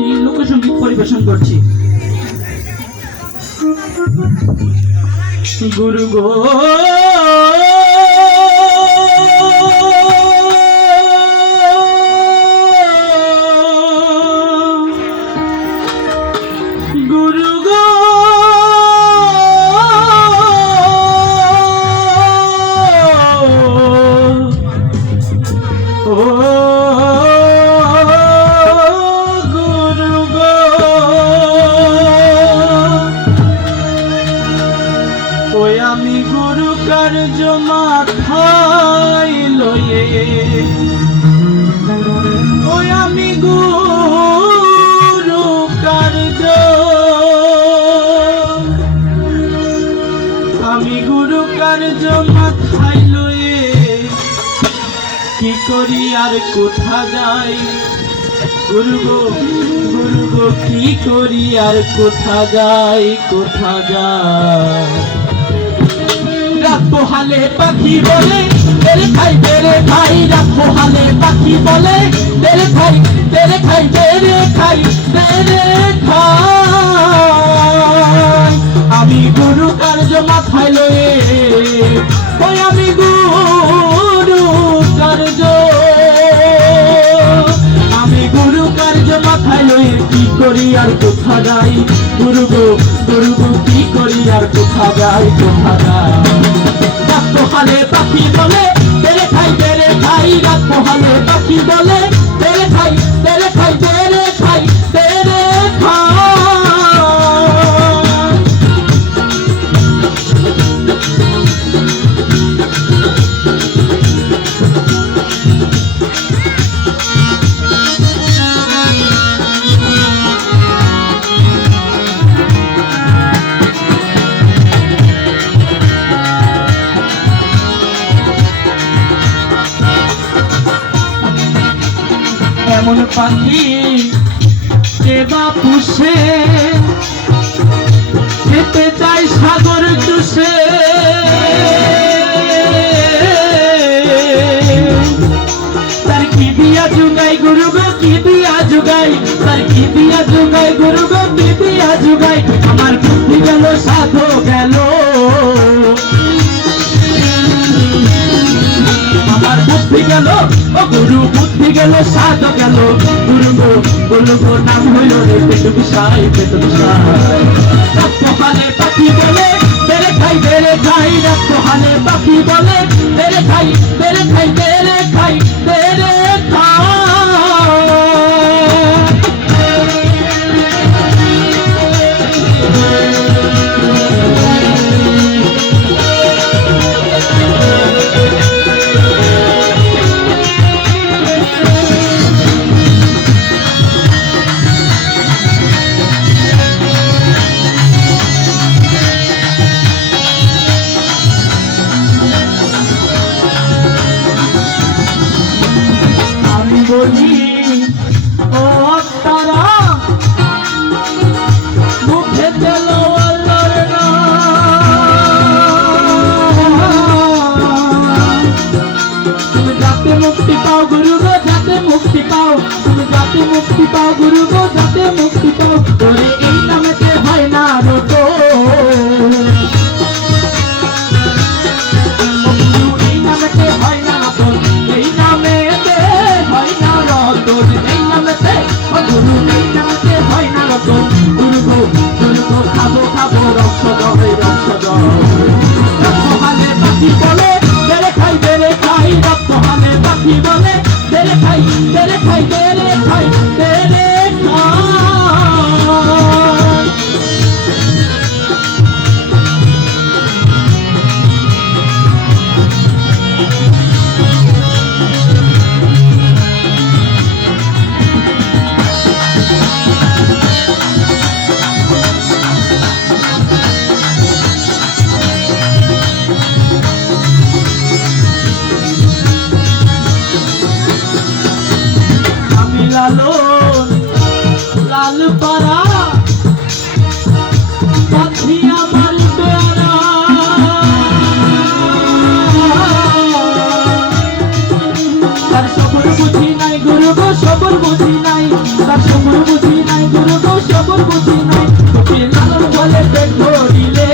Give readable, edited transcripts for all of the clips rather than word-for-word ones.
একটি লোকসঙ্গীত পরিবেশন করছি। গুরু গো গুরু গো ও গুরু গো ওই আমি গুরু কার্য মাথায় লয়ে ওই আমি গুরু কার্য মাথায় লয়ে কি করি আর কোথা যাই গুরু গো কি করি আর কোথা যাই রাত পোহালে পাখি বলে তেরে খাই রাত পোহালে পাখি বলে তেরে খাই তেরে খাই আমি গুরু কার্য মাথায় লয়ে ওই আমি গুরু কার্য মাথায় লয়ে কি করি আর কোথা যাই গুরু গো কি করি আর কোথা যাই রাত পোহালে পাখি বলে তেরে খাই রাত পোহালে পাখি বলে তেরে খাই এমন পাখি এবা পুষে খেতে চাই সাগর চুষে তার কি দিয়া জুগাই গুরু গো কি দিয়া জুগাই তার কি দিয়া জুগাই গুরু গো কি দিয়া জুগাই আমার বুদ্ধি গেল সাধো গেল আমার বুদ্ধি গেল ও গুরু বুদ্ধি গেল সাধ গেল গুরু গো নাম হইল রে পেট বিষাই রাত পোহালে পাখি বলে তেরে খাই রাত পোহালে পাখি বলে তেরে খাই বলি ও তারা মুখে চল আল্লাহর নাম তুমি যাতে মুক্তি পাও গুরু গো যাতে মুক্তি পাও তুমি যাতে মুক্তি পাও গুরু গো যাতে মুক্তি পাও তোরে এই নামেতে হয় না রত এই নামেতে হয় না রত এই নামেতে হয় না রতন এই নামেতে গুরু এই নামেতে হয় না রতন গুরু গো খাবো রক্ষ দহে রাত পোহালে পাখি বলে তেরে খাই রাত পোহালে পাখি বলে তেরে খাই গুরু বুঝি নাই গুরু গো সবর বুঝি নাই ফকির লালন বলে পেট ভরিলে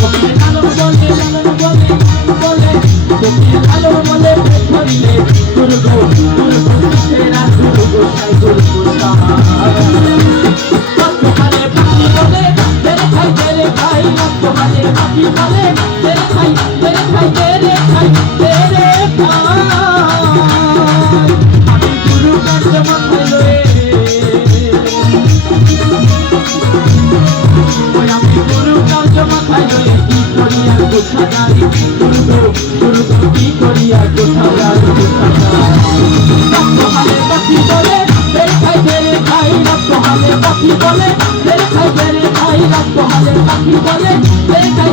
ফকির লালন বলে ফকির লালন বলে পেট ভরিলে গুরু গো সেরা গুরু গো সাই গুরু গো রক্তহারে পাখি বলে তেরে খাই রক্তহারে পাখি বলে তেরে খাই আমি গুরু কার্য মাথায় লয়ে ওই আমি গুরু কার্য মাথায় লয়ে কি করিয়া কোথা যাই গুরু গো কি করিয়া কোথা যাই রক্তহারে পাখি বলে তেরে খাই রক্তহারে পাখি বলে তেরে খাই রক্তহারে পাখি বলে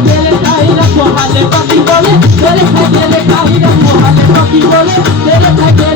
তেরে খাই রক্তহারে পাখি বলে তেরে খাই রক্তহারে পাখি বলে তেরে খাই